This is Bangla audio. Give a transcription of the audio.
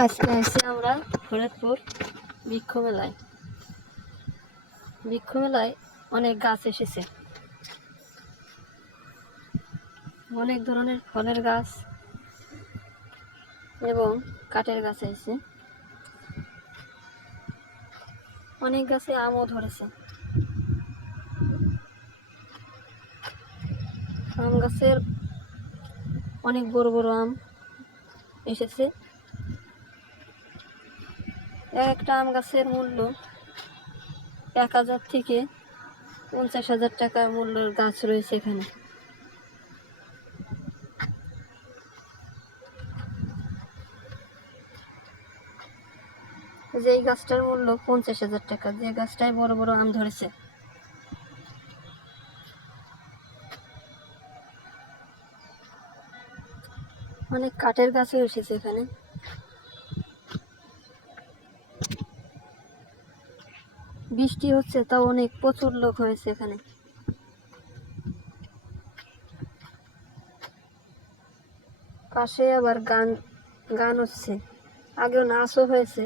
আজকে আসছি আমরা ফরিদপুর বৃক্ষ মেলায়। বৃক্ষ মেলায় অনেক গাছ এসেছে, অনেক ধরনের ফলের গাছ এবং কাঠের গাছ এসেছে। অনেক গাছে আমও ধরেছে। আম গাছের অনেক বড় বড় আম এসেছে। একটা আম গাছের মূল্য 1000 থেকে 50,000 টাকা মূল্যের গাছ রয়েছে এখানে। যে গাছটার মূল্য 50,000 টাকা, যে গাছটায় বড় বড় আম ধরেছে। অনেক কাঠের গাছও এসেছে এখানে। বৃষ্টি হচ্ছে, তাও অনেক প্রচুর লোক হয়েছে এখানে। পাশে আবার গান গান হচ্ছে, আগেও নাচও হয়েছে।